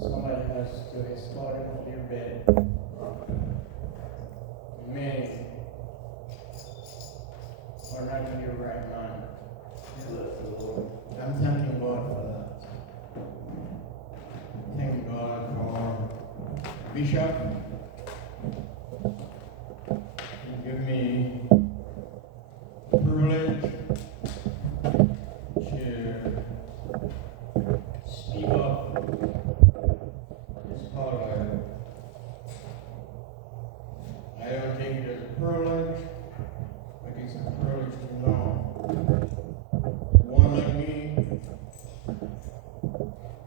somebody has to escort him to their bed. Many are not in your right mind. I'm thanking God for that. Thank God for Bishop. He gave me the privilege to speak up this hallway. I don't think it is a privilege, but it's a privilege to know one like me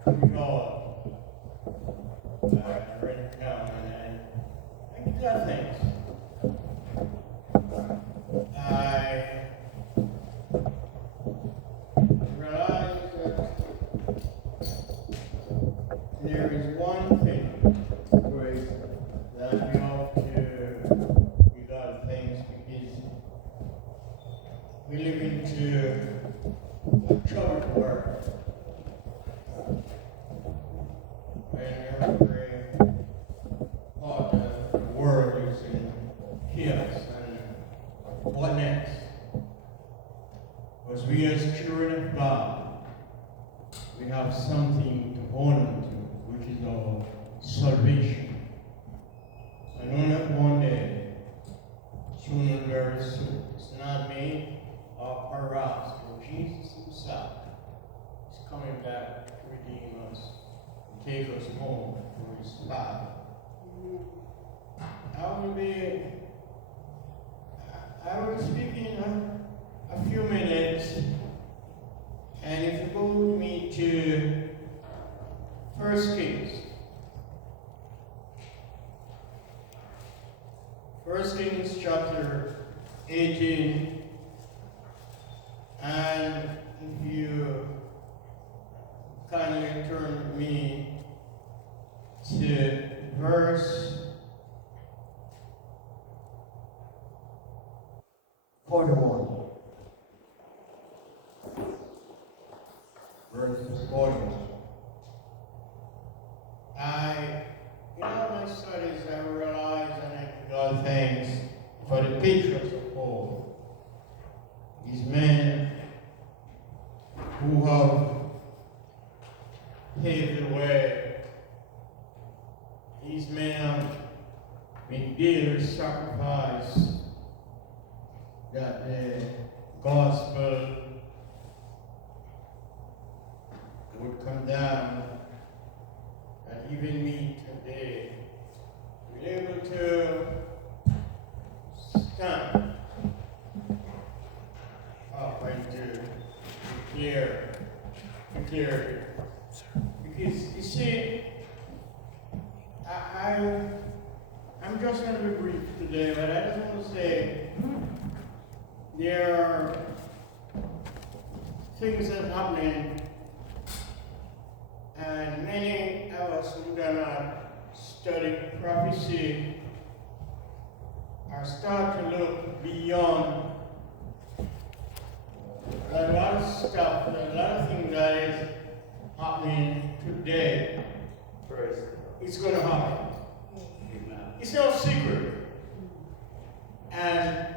could be called. I read it down and I give God thanks. I realize that there is one thing that we ought to give God thanks because we live into a troubled world. And every part of the world is in chaos and what next? Because we as children of God, we have something to hold on to, which is our salvation. I know that one day, soon and very soon, it's not me or perhaps, but Jesus himself is coming back to redeem us and take us home for his Father. I will be speaking a few minutes, and if you go with me to 1 Kings. 1 Kings chapter 18, and if you kindly turn with me to verse 41. Verse 41. In all my studies, I realize and I give God thanks for the patriots of old. These men who have paved the way. These men have made daily sacrifice that the gospel would come down and even me today be able to stand up and to declare. Because you see, I'm just going to be brief today, but I just want to say there are things that are happening, and many of us who do not study prophecy are starting to look beyond a lot of stuff, a lot of things that is happening today. It's going to happen. It's no secret. And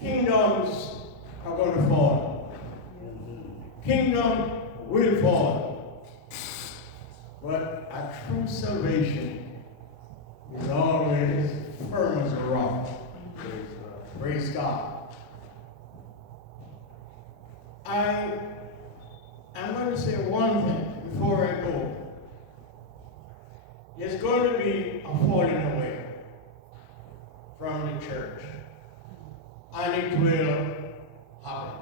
kingdoms are going to fall. Kingdom will fall. But a true salvation is always firm as a rock. Praise God. I'm going to say one thing before I go. There's going to be a falling away from the church. And it will happen.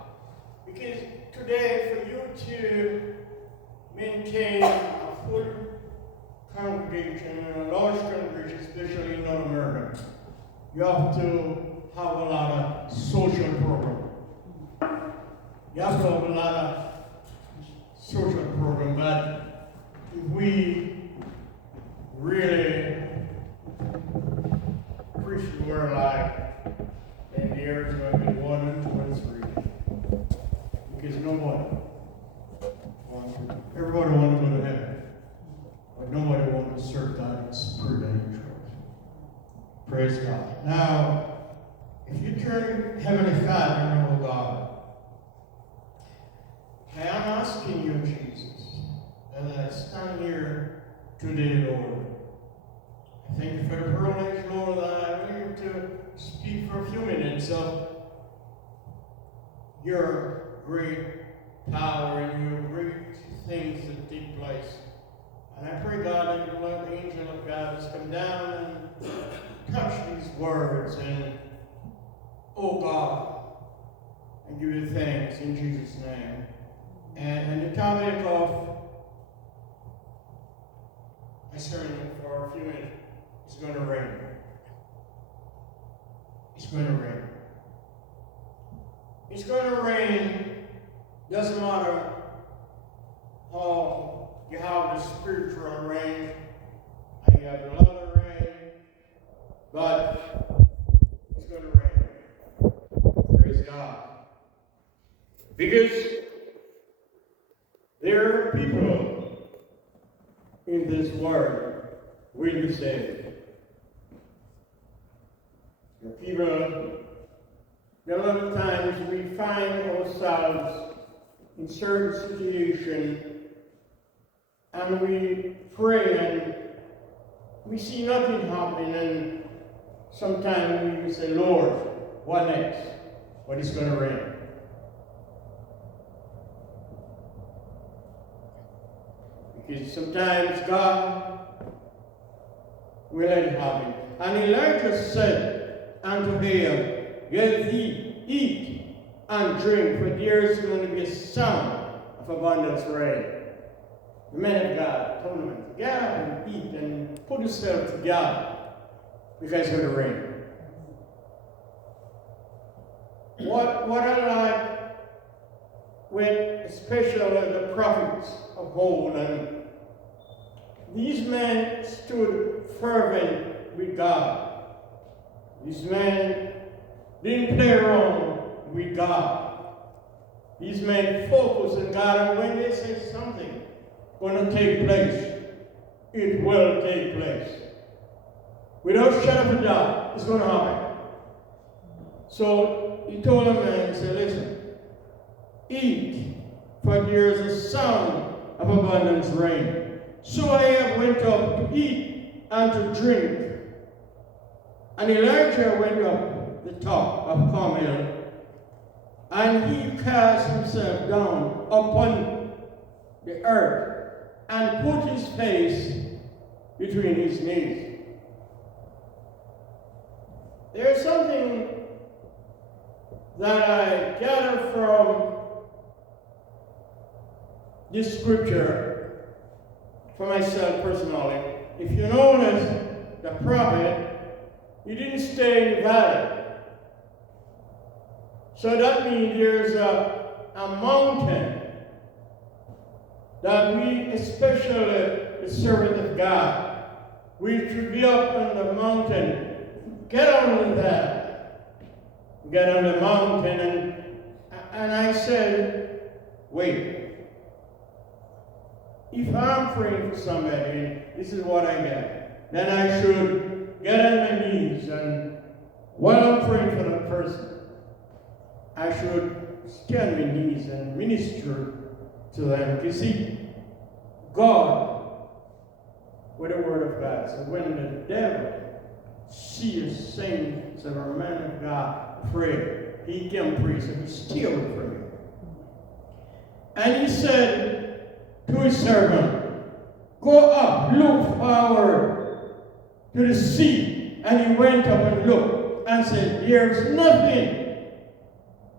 Because today, for you to maintain a full congregation, and a large congregation, especially in North America, you have to have a lot of social programs. You have to have a lot of social programs, but if we really preach the word like, then the earth is going to be 1 and 2 and 3. Because nobody wants to. Everybody wants to go to heaven, but nobody stand here today, Lord. I thank you for the privilege, Lord, that I'm able to speak for a few minutes of your great power and your great things that take place. And I pray, God, that you will let the angel of God just come down and touch these words and, oh God, and give you thanks in Jesus' name. And the topic of my sermon for a few minutes is going to rain. It's going to rain. It's going to rain. Doesn't matter how you have the spiritual rain and you have a lot of rain, but it's going to rain. Praise God. Because there are people in this world will be saved. There are people, a lot of times we find ourselves in certain situations and we pray and we see nothing happening, and sometimes we say, Lord, what next? What is going to rain? Because sometimes God will let it happen. And Elijah said unto Ahab, Get thee, eat and drink, for there is going to be a sound of abundance rain. The man of God told him, get up and eat and put yourself together, because it's going to rain. What I like with especially the prophets of old, and these men stood fervent with God. These men didn't play around with God. These men focused on God, and when they say something going to take place, it will take place. Without shadow of a doubt, it's going to happen. So he told the man, he said, listen, eat, for there is a sound of abundance rain. So Ahab went up to eat and to drink. And Elijah went up the top of Carmel, and he cast himself down upon the earth and put his face between his knees. There's something that I gather from this scripture for myself personally. If you notice, the prophet, he didn't stay in the valley. So that means there's a mountain that we, especially the servant of God, we should be up on the mountain. Get on that. Get on the mountain, and I said, wait. If I'm praying for somebody, this is what I get. Then I should get on my knees, and while I'm praying for that person, I should stand on my knees and minister to them. You see, God, with the word of God, so when the devil sees a saint, or a man of God pray, he can pray, so he steal it from him. And he said to his servant, go up, look forward to the sea. And he went up and looked and said, there's nothing.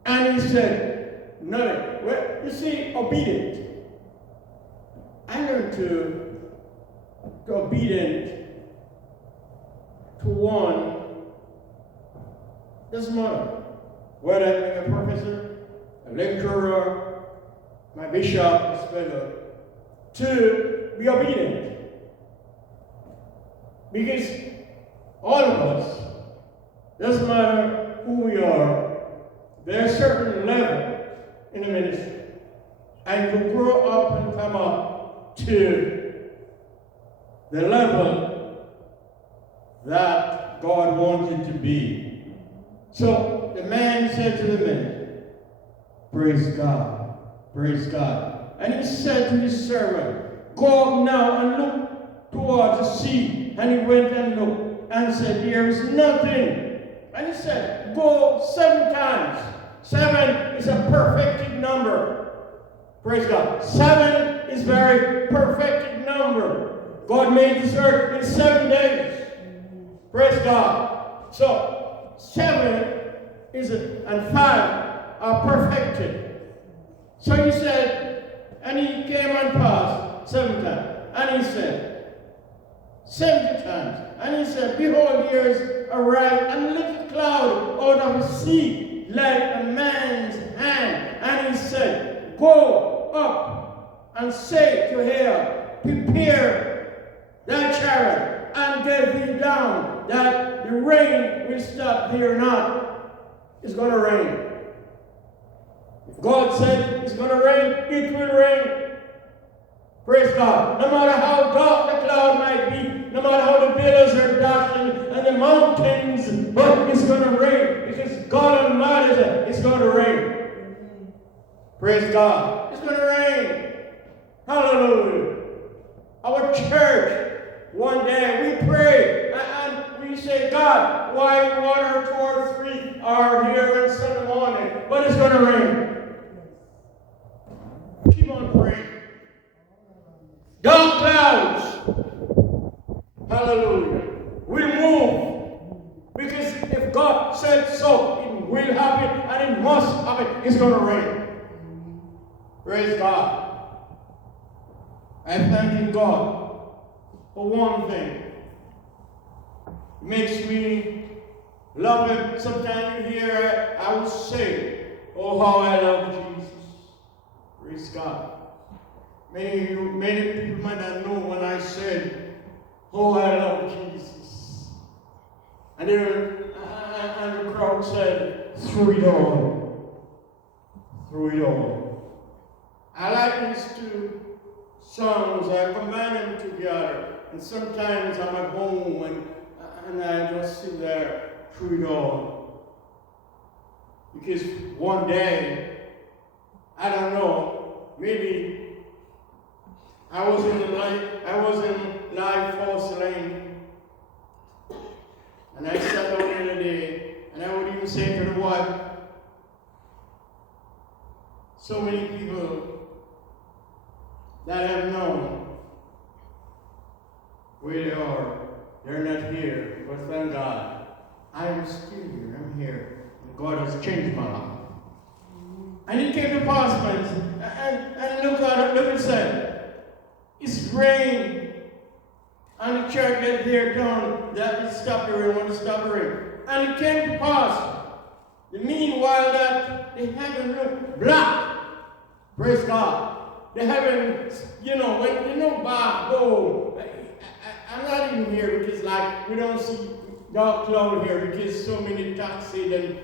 And he said, nothing. Well, you see, obedient. I learned to obedient to one, doesn't matter whether I'm a professor, a lecturer, my bishop, a fellow, to be obedient. Because all of us, doesn't matter who we are, there's a certain level in the ministry. And you grow up and come up to the level that God wants you to be. So the man said to the man, praise God, praise God. And he said to his servant, Go up now and look towards the sea. And he went and looked and said, there is nothing. And he said, go 7 times. 7 is a perfected number. Praise God. 7 is very perfected number. God made this earth in 7 days. Praise God. So 7 is and 5 are perfected. So he said, and he came and passed 7 times. And he said, 70 times. And he said, behold, here is a right and little cloud out of the sea, like a man's hand. And he said, go up and say to her, prepare thy chariot and get thee down, that the rain will stop thee or not. It's going to rain. If God said it's going to rain, it will rain. Praise God. No matter how dark the cloud might be, no matter how the billows are dashing and the mountains, but it's going to rain. Because God Almighty said it's going to rain. Praise God. It's going to rain. Hallelujah. Our church, one day we pray and we say, God, why 1 or 2 or 3 are here on Sunday morning, but it's going to rain. Keep on praying. Dark clouds, hallelujah, will move. Because if God said so, it will happen and it must happen. It's going to rain. Praise God. I thank God for one thing. It makes me love Him. Sometimes you hear I will say, oh, how I love Jesus. Praise God. Many people might not know when I said, oh, I love Jesus. And the crowd said, through it all. Through it all. I like these 2 songs. I combine them together. And sometimes I'm at home and I just sit there through it all. Because one day, I don't know, maybe I was in live false lane, and I sat down in the day, and I would even say to the wife, so many people that have known where they are, they're not here, but thank God, I am still here, I'm here, and God has changed my life. And it came to pass, friends, and look and said, it's rain, and the church get there down, that it stopped the rain, want to stop the rain. And it came to pass, meanwhile that the heaven looked black, praise God. The heaven, when back home, I'm not even here because like we don't see dark cloud here because so many taxis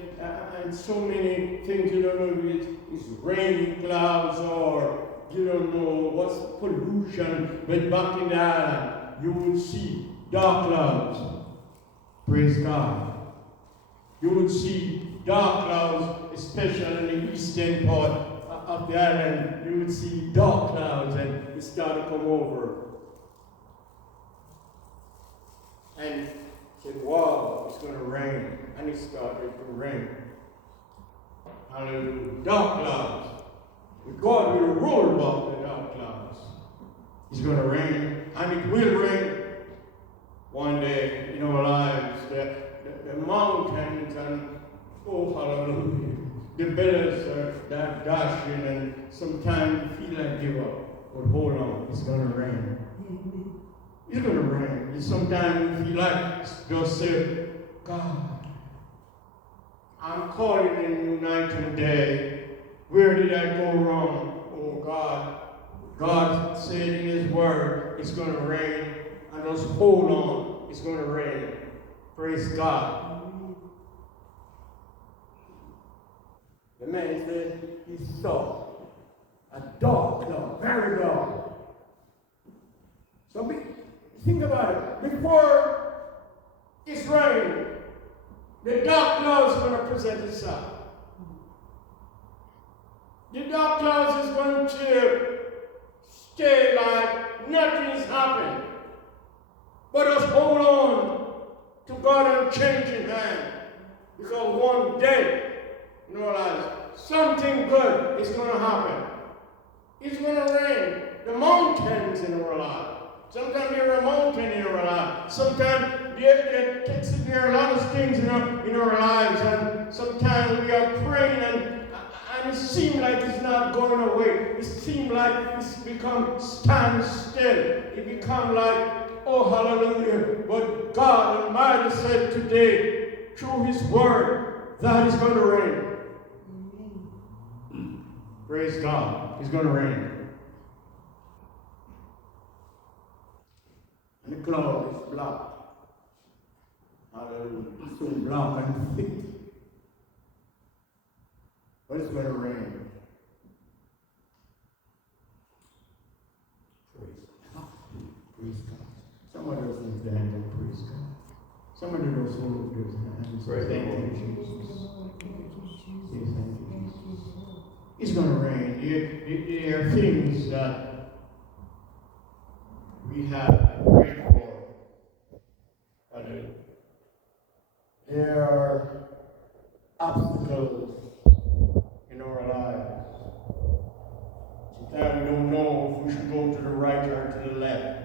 and so many things you don't know if it's raining clouds or you don't know what's pollution, but back in the island, you would see dark clouds. Praise God. You would see dark clouds, especially in the eastern part of the island. You would see dark clouds and it started to come over. And said, wow, it's going to rain. And it started to rain. Hallelujah. Dark clouds. God will roll back the dark clouds. It's going to rain, and it will rain one day in our lives. The mountains and, oh, hallelujah, the billows are dashing, and sometimes you feel like give up. But hold on, it's going to rain. It's going to rain. And sometimes you feel like just say, God, I'm calling in you night and day. Where did I go wrong? Oh God. God said in His Word, it's going to rain. And just hold on. It's going to rain. Praise God. The man said he saw a dark cloud, very dark. So think about it. Before it's raining, the dark cloud is going to present itself. The dark clouds is going to stay like nothing's happened. But us hold on to God and changing hand. Because one day, in our lives, something good is going to happen. It's going to rain. The mountains in our life. Sometimes there are a mountain in our life. Sometimes there are a lot of things in our lives. And sometimes we are praying and it seems like it's not going away. It seems like it's become standstill. It becomes like, oh, hallelujah. But God Almighty said today, through His Word, that it's going to rain. Praise God. It's going to rain. And the cloud is black. Hallelujah. It's so black and thick. But it's going to rain. Praise God. Praise God. Somebody else needs to hand and praise God. Somebody else hold his hands. Praise thank you, Jesus. Yes, thank you, Jesus. It's going to rain. There are things that we have prayed for. Hallelujah. There are obstacles in our lives. Sometimes we don't know if we should go to the right or to the left.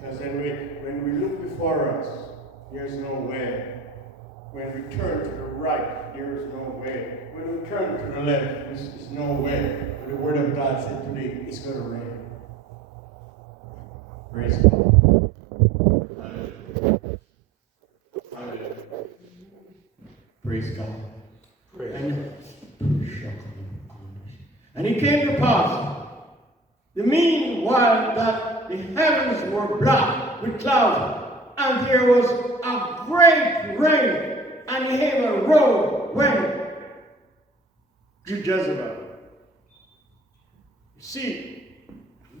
Because then when we look before us, there's no way. When we turn to the right, there is no way. When we turn to the left, there's no way. But the Word of God said today, it's going to rain. Praise God. Hallelujah. Hallelujah. Praise God. And it came to pass, the meanwhile that the heavens were black with clouds, and there was a great rain, and hail went to Jezebel. See,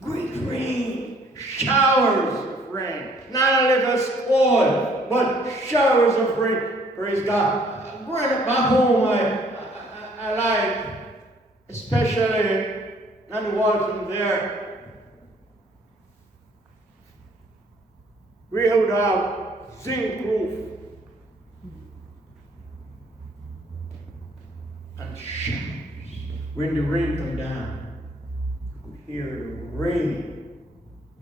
great rain, showers of rain, not only a squall, but showers of rain. Praise God. Growing up back home, I like, especially on the walls from there, we would have zinc roof and showers. When the rain come down, you could hear the rain.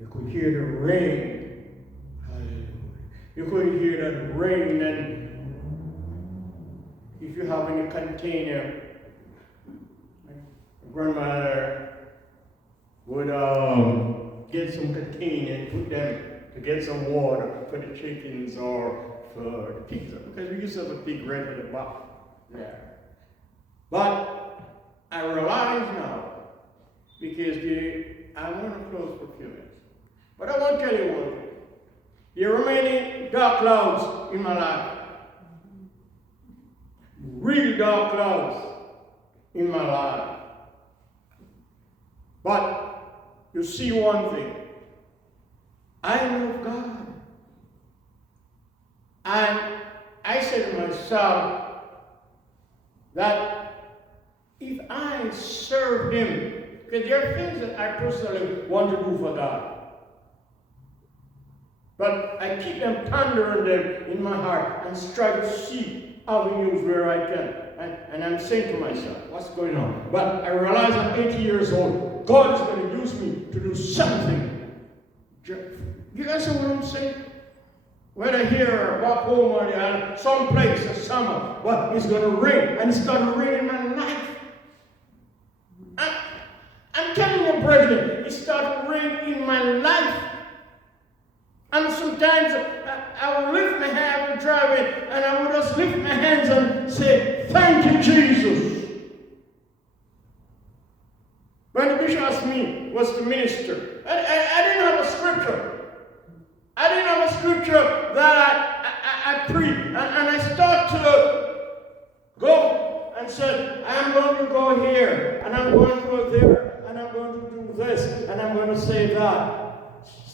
You could hear the rain. Hallelujah. You could hear that rain, and if you have any container, my grandmother would get some container and put them to get some water for the chickens or for the pigs, because we used to have a pig right at the bottom there. But I realize now, because I want to close for a few minutes, but I want to tell you one thing. There are many dark clouds in my life. Really dark clouds in my life. But you see one thing. I love God. And I said to myself that if I serve Him, because there are things that I personally want to do for God, but I keep them pondering them in my heart and try to see avenues where I can. And I'm saying to myself, what's going on? But I realize I'm 80 years old. God is going to use me to do something. You guys know what I'm saying? Whether here or back home or someplace this summer, but it's going to rain. And it's going to rain in my life. I'm telling you, brethren, it's starting to rain in my life. And sometimes I will lift my hand and driving, and I will just lift my hands and say, thank you, Jesus. When the bishop asked me was to minister, I didn't have a scripture. I didn't have a scripture that I preached. And I started to go and said, I'm going to go here, and I'm going to go there, and I'm going to do this, and I'm going to say that.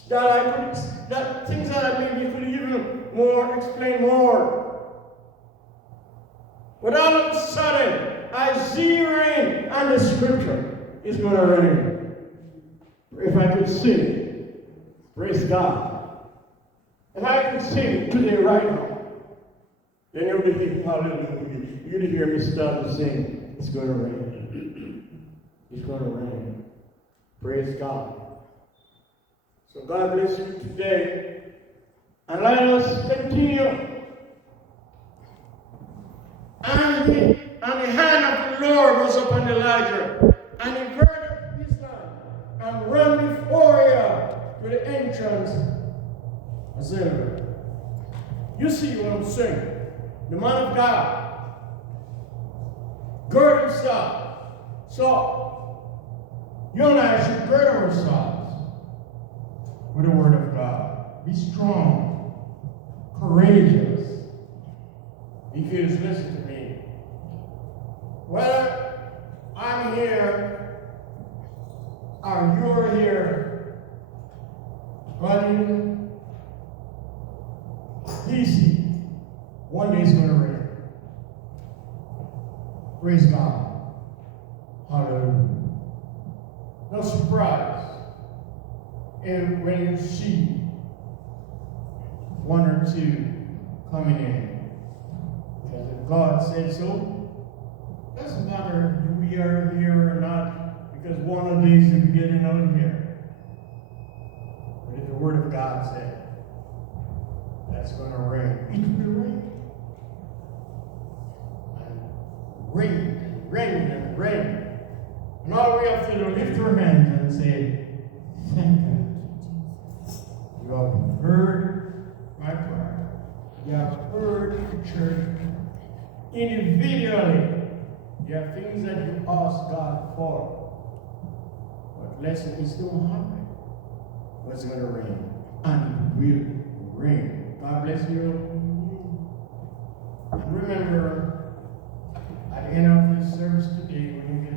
That things that I maybe could even more explain more. But all of a sudden, I zero in on the scripture. It's going to rain. If I could sing, God. And I can sing today right now. Then you'll hear, hallelujah. You'll hear me start to sing. It's going to rain. It's going to rain. Praise God. So God bless you today. And let us continue. And the hand of the Lord was upon Elijah. And he girded up his hand and ran before you to the entrance of Zerah. You see what I'm saying? The man of God gird himself. So you and I should gird ourselves with the word of God. Be strong, courageous. Because listen to me. Whether I'm here or you're here, buddy, easy. One day it's going to rain. Praise God. Hallelujah. No surprise if when you see one or two coming in. Because if God said so, it doesn't matter if we are here or not, because one of these will be getting out of here. But if the Word of God said, that's going to rain, it will rain. Rain and rain and rain. And all we have to do is lift our hands and say, thank you. You have heard my prayer. You have heard the church. Individually, there are things that you ask God for. But listen, it's going to happen. It's going to rain. And it will rain. God bless you. And remember, at the end of this service today, when you get